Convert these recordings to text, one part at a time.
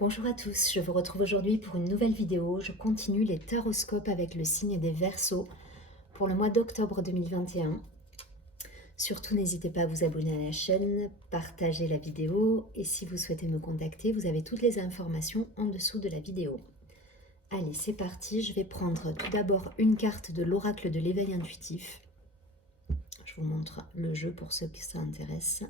Bonjour à tous, je vous retrouve aujourd'hui pour une nouvelle vidéo. Je continue les taroscopes avec le signe des Verseaux pour le mois d'octobre 2021. Surtout, n'hésitez pas à vous abonner à la chaîne, partager la vidéo et si vous souhaitez me contacter, vous avez toutes les informations en dessous de la vidéo. Allez, c'est parti. Je vais prendre tout d'abord une carte de l'oracle de l'éveil intuitif. Je vous montre le jeu pour ceux qui s'intéressent.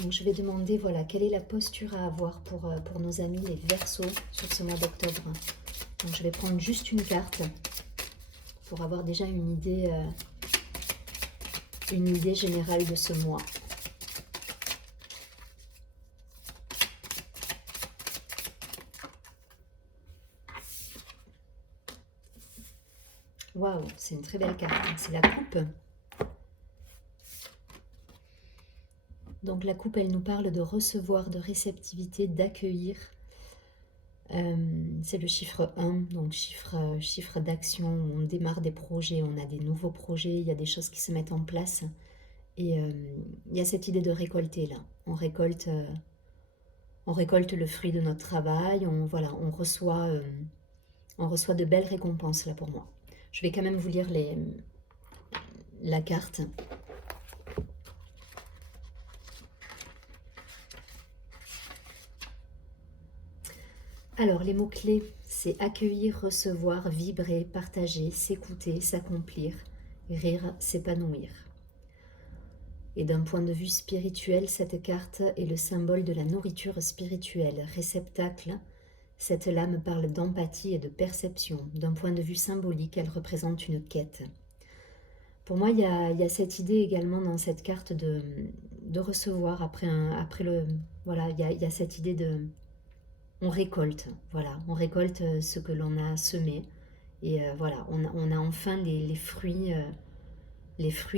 Donc je vais demander voilà, quelle est la posture à avoir pour nos amis les Verseaux sur ce mois d'octobre. Donc je vais prendre juste une carte pour avoir déjà une idée générale de ce mois. Waouh, c'est une très belle carte, c'est la coupe. Donc la coupe, elle nous parle de recevoir, de réceptivité, d'accueillir. C'est le chiffre 1, donc chiffre d'action, on démarre des projets, on a des nouveaux projets, il y a des choses qui se mettent en place. Et il y a cette idée de récolter là. On récolte le fruit de notre travail, on reçoit de belles récompenses là pour moi. Je vais quand même vous lire la carte. Alors, les mots-clés, c'est accueillir, recevoir, vibrer, partager, s'écouter, s'accomplir, rire, s'épanouir. Et d'un point de vue spirituel, cette carte est le symbole de la nourriture spirituelle, réceptacle. Cette lame parle d'empathie et de perception. D'un point de vue symbolique, elle représente une quête. Pour moi, il y a cette idée également dans cette carte de recevoir Voilà, il y a cette idée de... On récolte, voilà, on récolte ce que l'on a semé. Et voilà, on a enfin les fruits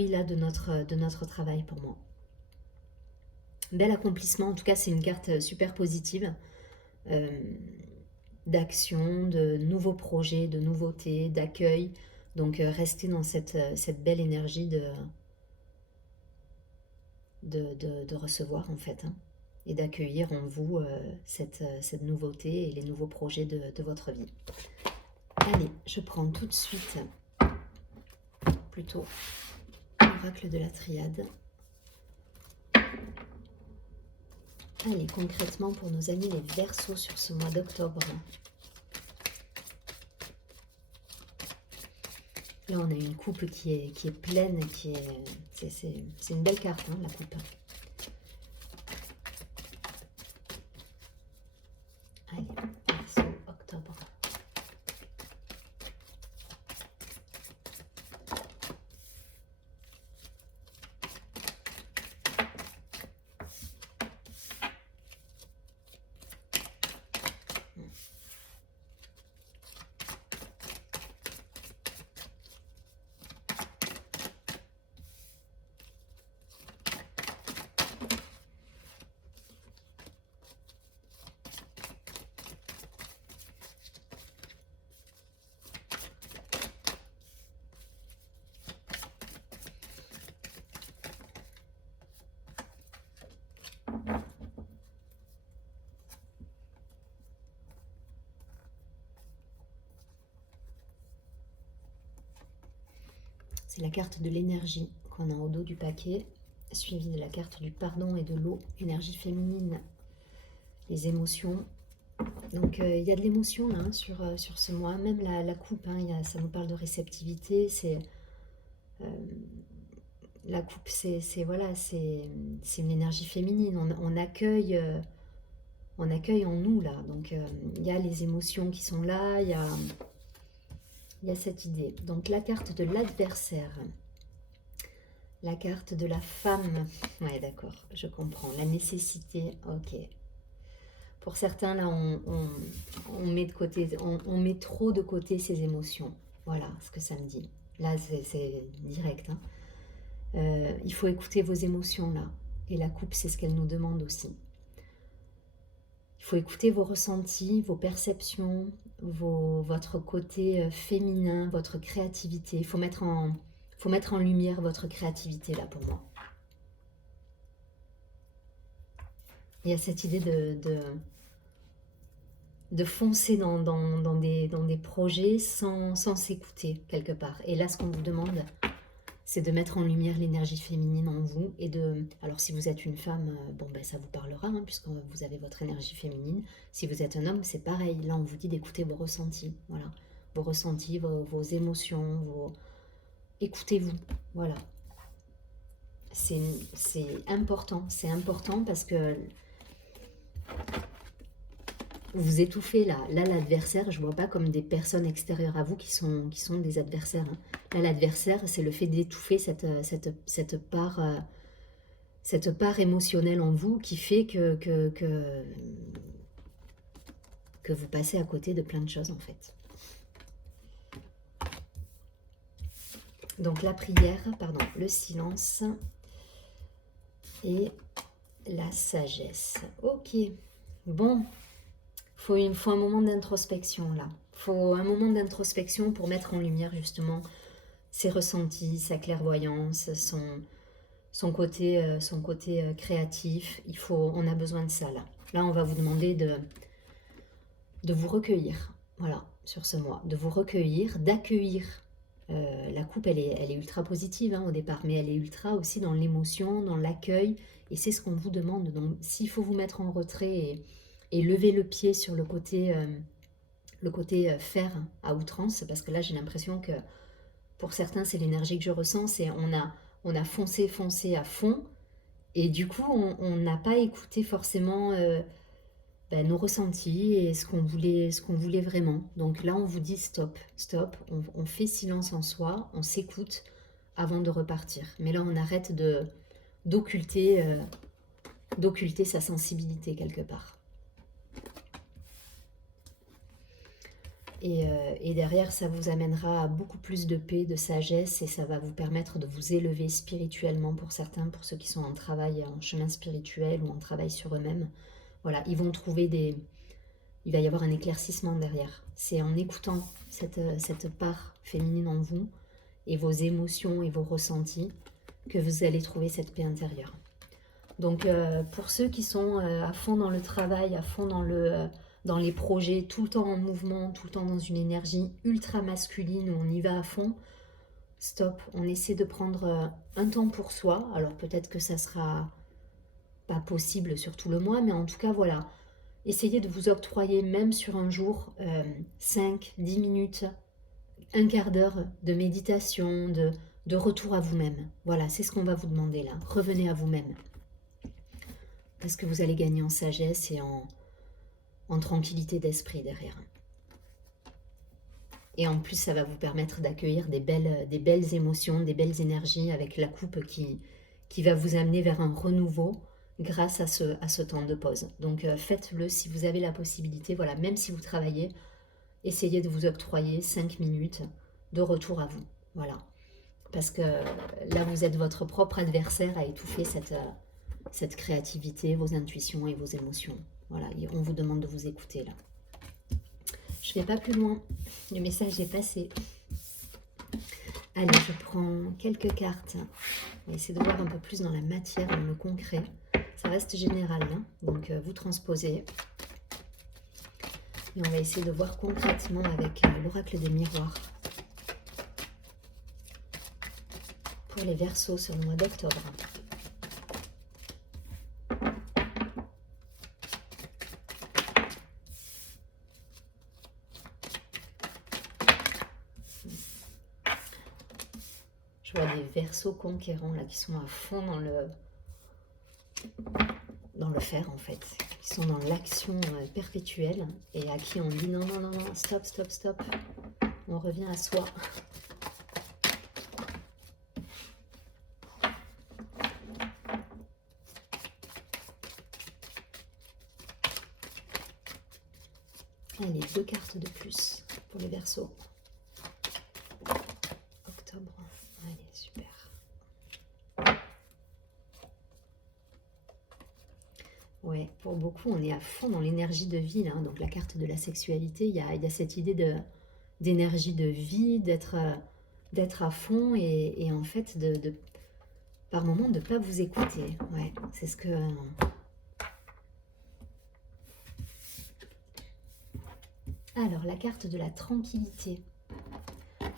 là de notre travail pour moi. Bel accomplissement, en tout cas c'est une carte super positive. D'action, de nouveaux projets, de nouveautés, d'accueil. Donc restez dans cette belle énergie de recevoir en fait. Hein, et d'accueillir en vous cette nouveauté et les nouveaux projets de votre vie. Allez, je prends tout de suite plutôt l'oracle de la triade. Allez, concrètement pour nos amis les Verseaux sur ce mois d'octobre. Là, on a une coupe qui est pleine, c'est une belle carte, hein, la coupe. Allez, Verseau, octobre. C'est la carte de l'énergie qu'on a au dos du paquet, suivie de la carte du pardon et de l'eau, énergie féminine, les émotions. Donc il y a de l'émotion là hein, sur ce mois, même la coupe, hein, ça nous parle de réceptivité, la coupe c'est voilà, c'est une énergie féminine, on accueille en nous là, donc il y a les émotions qui sont là, il y a cette idée. Donc la carte de l'adversaire, la carte de la femme, ouais d'accord, je comprends, la nécessité, ok. Pour certains là on met de côté, on met trop de côté ses émotions, voilà ce que ça me dit. Là c'est direct, hein. Il faut écouter vos émotions là, et la coupe c'est ce qu'elle nous demande aussi. Il faut écouter vos ressentis, vos perceptions, votre côté féminin, votre créativité. Il faut mettre en lumière votre créativité là pour moi. Il y a cette idée de foncer dans des projets sans s'écouter quelque part. Et là, ce qu'on vous demande, c'est de mettre en lumière l'énergie féminine en vous et de... Alors si vous êtes une femme, bon ben ça vous parlera hein, puisque vous avez votre énergie féminine. Si vous êtes un homme, c'est pareil. Là, on vous dit d'écouter vos ressentis, voilà. Vos ressentis, vos émotions, écoutez-vous, voilà. C'est c'est important parce que vous étouffez là. Là, l'adversaire, je ne vois pas comme des personnes extérieures à vous qui sont des adversaires. Hein. Là, l'adversaire, c'est le fait d'étouffer cette part émotionnelle en vous qui fait que vous passez à côté de plein de choses en fait. Donc la prière, pardon, le silence et la sagesse. Ok, bon, il faut un moment d'introspection là. Il faut un moment d'introspection pour mettre en lumière justement ses ressentis, sa clairvoyance, son côté créatif. On a besoin de ça là. Là, on va vous demander de vous recueillir, voilà, sur ce mois, de vous recueillir, d'accueillir. La coupe, elle est ultra positive hein, au départ, mais elle est ultra aussi dans l'émotion, dans l'accueil, et c'est ce qu'on vous demande. Donc, s'il faut vous mettre en retrait et lever le pied sur le côté faire à outrance, parce que là, j'ai l'impression que pour certains, c'est l'énergie que je ressens, c'est on a foncé à fond, et du coup, on n'a pas écouté forcément nos ressentis et ce qu'on voulait vraiment. Donc là, on vous dit stop, stop, on fait silence en soi, on s'écoute avant de repartir. Mais là, on arrête d'occulter sa sensibilité quelque part. Et derrière, ça vous amènera à beaucoup plus de paix, de sagesse, et ça va vous permettre de vous élever spirituellement pour certains, pour ceux qui sont en travail, en chemin spirituel ou en travail sur eux-mêmes. Voilà, ils vont trouver il va y avoir un éclaircissement derrière. C'est en écoutant cette part féminine en vous et vos émotions et vos ressentis que vous allez trouver cette paix intérieure. Donc pour ceux qui sont à fond dans le travail, à fond dans les projets, tout le temps en mouvement, tout le temps dans une énergie ultra masculine où on y va à fond, stop, on essaie de prendre un temps pour soi. Alors peut-être que ça sera pas possible sur tout le mois, mais en tout cas voilà, essayez de vous octroyer même sur un jour 5, 10 minutes, un quart d'heure de méditation, de retour à vous-même. Voilà, c'est ce qu'on va vous demander là. Revenez à vous-même. Parce que vous allez gagner en sagesse et en tranquillité d'esprit derrière. Et en plus, ça va vous permettre d'accueillir des belles émotions, des belles énergies avec la coupe qui va vous amener vers un renouveau grâce à ce temps de pause. Donc faites-le si vous avez la possibilité, voilà, même si vous travaillez, essayez de vous octroyer 5 minutes de retour à vous. Voilà. Parce que là, vous êtes votre propre adversaire à étouffer cette créativité, vos intuitions et vos émotions. Voilà, on vous demande de vous écouter là. Je ne vais pas plus loin, le message est passé. Allez, je prends quelques cartes. On va essayer de voir un peu plus dans la matière, dans le concret. Ça reste général, hein, donc vous transposez. Et on va essayer de voir concrètement avec l'oracle des miroirs. Pour les Verseaux sur le mois d'octobre. Je vois des Verseaux conquérants là qui sont à fond dans le faire en fait, qui sont dans l'action perpétuelle et à qui on dit non, non, non, non, stop, stop, stop. On revient à soi. Allez, 2 cartes de plus pour les Verseaux. Octobre. Allez, super. Ouais, pour beaucoup, on est à fond dans l'énergie de vie, là. Donc la carte de la sexualité, il y a cette idée d'énergie de vie, d'être à fond et en fait, par moment, de ne pas vous écouter. Ouais, c'est ce que... Alors, la carte de la tranquillité.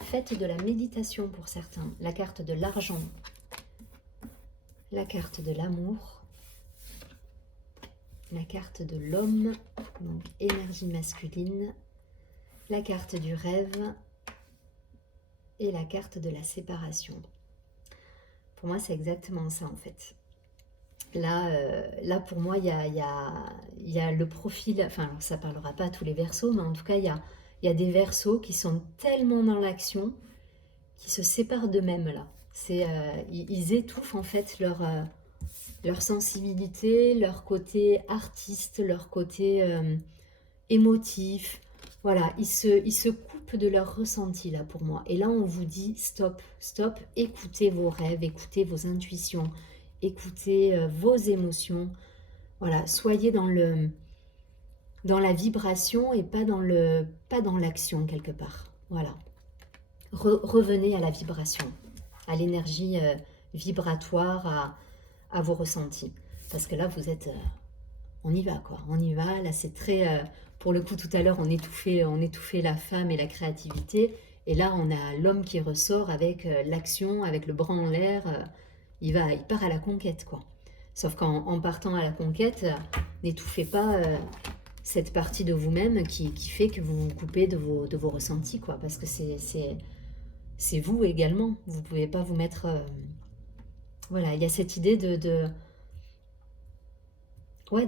Faites de la méditation pour certains. La carte de l'argent. La carte de l'amour. La carte de l'homme, donc énergie masculine. La carte du rêve. Et la carte de la séparation. Pour moi, c'est exactement ça en fait. Là pour moi, il y a le profil, enfin, ça ne parlera pas à tous les Verseaux, mais en tout cas, il y a des Verseaux qui sont tellement dans l'action, qui se séparent d'eux-mêmes là. Ils étouffent en fait leur sensibilité, leur côté artiste, leur côté émotif. Voilà, ils se coupent de leur ressenti là pour moi. Et là, on vous dit stop, stop, écoutez vos rêves, écoutez vos intuitions, écoutez vos émotions. Voilà, soyez dans la vibration et pas dans l'action quelque part. Voilà. Revenez à la vibration, à l'énergie vibratoire, à vos ressentis. Parce que là, vous êtes... on y va, quoi. On y va. Là, c'est très... pour le coup, tout à l'heure, on étouffait la femme et la créativité. Et là, on a l'homme qui ressort avec l'action, avec le bras en l'air. Il part à la conquête, quoi. Sauf qu'en partant à la conquête, n'étouffez pas cette partie de vous-même qui fait que vous vous coupez de vos ressentis, quoi. Parce que c'est vous également. Vous ne pouvez pas vous mettre... voilà, il y a cette idée de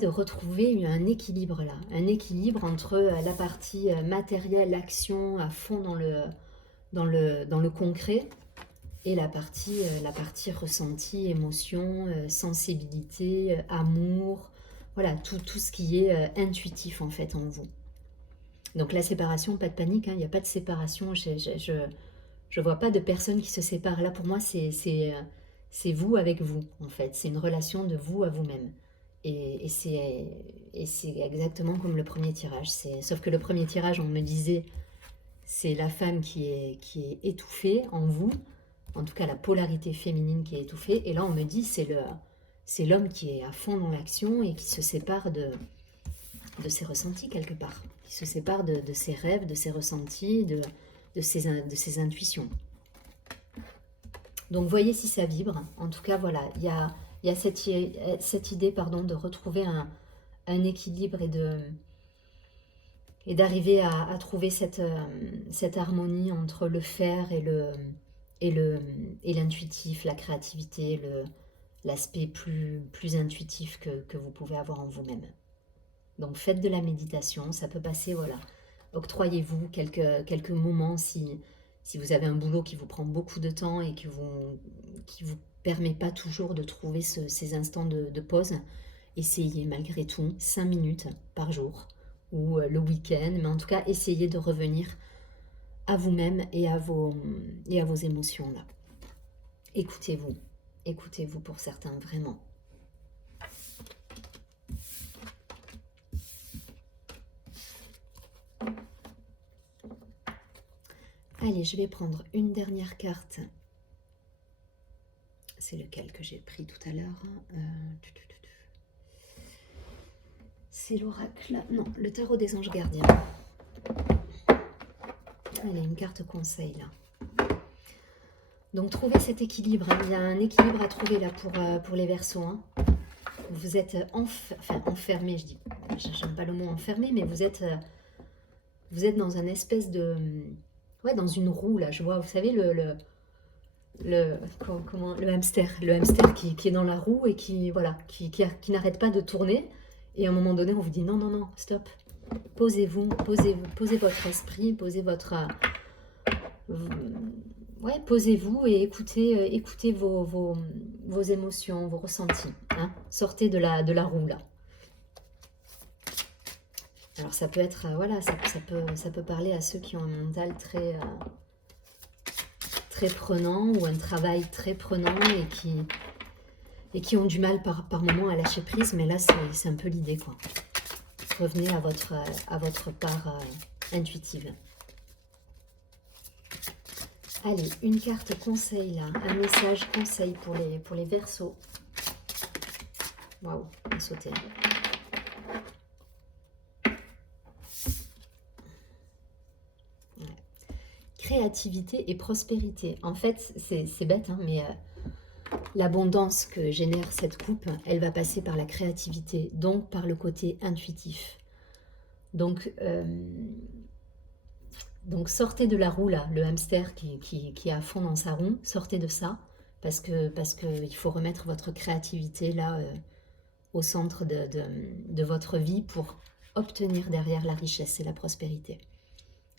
retrouver un équilibre là. Un équilibre entre la partie matérielle, l'action à fond dans le concret et la partie ressenti, émotion, sensibilité, amour. Voilà, tout ce qui est intuitif en fait en vous. Donc la séparation, pas de panique, hein, il n'y a pas de séparation. Je vois pas de personnes qui se séparent. Là, pour moi, c'est vous avec vous, en fait. C'est une relation de vous à vous-même. Et c'est exactement comme le premier tirage. Sauf que le premier tirage, on me disait, c'est la femme qui est étouffée en vous. En tout cas, la polarité féminine qui est étouffée. Et là, on me dit, c'est l'homme qui est à fond dans l'action et qui se sépare de ses ressentis quelque part. Qui se sépare de ses rêves, de ses ressentis, de ses intuitions. Donc voyez si ça vibre. En tout cas, voilà, il y a cette idée de retrouver un équilibre et d'arriver à trouver cette harmonie entre le faire et l'intuitif, la créativité, l'aspect plus intuitif que vous pouvez avoir en vous-même. Donc faites de la méditation, ça peut passer, voilà. Octroyez-vous quelques moments si vous avez un boulot qui vous prend beaucoup de temps et qui vous permet pas toujours de trouver ces instants de pause. Essayez malgré tout 5 minutes par jour ou le week-end, mais en tout cas essayez de revenir à vous-même et à vos émotions là. Écoutez-vous pour certains, vraiment. Allez, je vais prendre une dernière carte. C'est lequel que j'ai pris tout à l'heure. C'est l'oracle. Non, le tarot des anges gardiens. Allez, une carte conseil là. Donc trouvez cet équilibre. Il y a un équilibre à trouver là pour les Verseaux. Hein. Vous êtes enfermé, je dis. J'aime pas le mot enfermé, mais vous êtes dans un espèce de... Ouais, dans une roue là. Je vois, vous savez, le hamster. Le hamster qui est dans la roue et qui n'arrête pas de tourner. Et à un moment donné, on vous dit non, non, non, stop. Posez votre esprit, posez-vous et écoutez vos émotions, vos ressentis. Hein. Sortez de la roue là. Alors ça peut être, ça peut parler à ceux qui ont un mental très prenant ou un travail très prenant et qui ont du mal par moment à lâcher prise, mais là c'est un peu l'idée quoi. Revenez à votre part intuitive. Allez, une carte conseil là, un message conseil pour les Verseaux. Waouh, on a sauté. créativité et prospérité. En fait, c'est bête, hein, mais l'abondance que génère cette coupe, elle va passer par la créativité, donc par le côté intuitif. Donc sortez de la roue là, le hamster qui est à fond dans sa roue, sortez de ça, parce que il faut remettre votre créativité là au centre de votre vie pour obtenir derrière la richesse et la prospérité.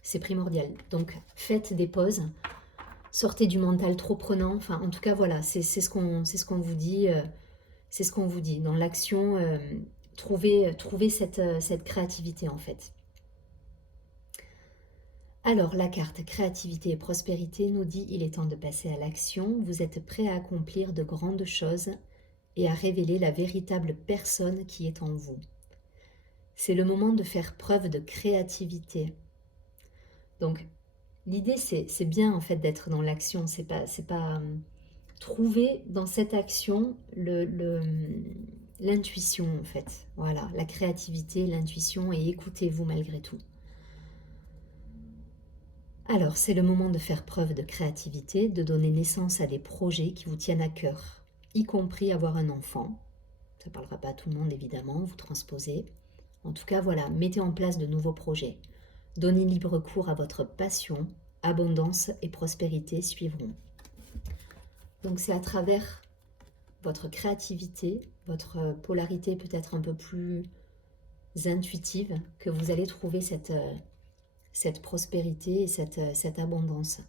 C'est primordial. Donc faites des pauses, sortez du mental trop prenant, enfin en tout cas voilà, c'est ce qu'on vous dit, c'est ce qu'on vous dit. Dans l'action, trouvez cette créativité en fait. Alors, la carte créativité et prospérité nous dit il est temps de passer à l'action. Vous êtes prêt à accomplir de grandes choses et à révéler la véritable personne qui est en vous. C'est le moment de faire preuve de créativité. Donc, l'idée, c'est bien en fait d'être dans l'action. C'est pas trouver dans cette action l'intuition en fait. Voilà, la créativité, l'intuition et écoutez-vous malgré tout. Alors, c'est le moment de faire preuve de créativité, de donner naissance à des projets qui vous tiennent à cœur, y compris avoir un enfant. Ça ne parlera pas à tout le monde, évidemment, vous transposez. En tout cas, voilà, mettez en place de nouveaux projets. Donnez libre cours à votre passion, abondance et prospérité suivront. Donc, c'est à travers votre créativité, votre polarité peut-être un peu plus intuitive, que vous allez trouver cette prospérité et cette abondance.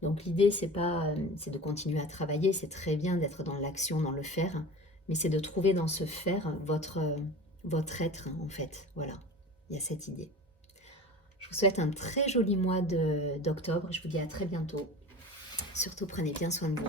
Donc l'idée, c'est de continuer à travailler, c'est très bien d'être dans l'action, dans le faire, mais c'est de trouver dans ce faire votre être en fait. Voilà, il y a cette idée. Je vous souhaite un très joli mois d'octobre, je vous dis à très bientôt. Surtout prenez bien soin de vous.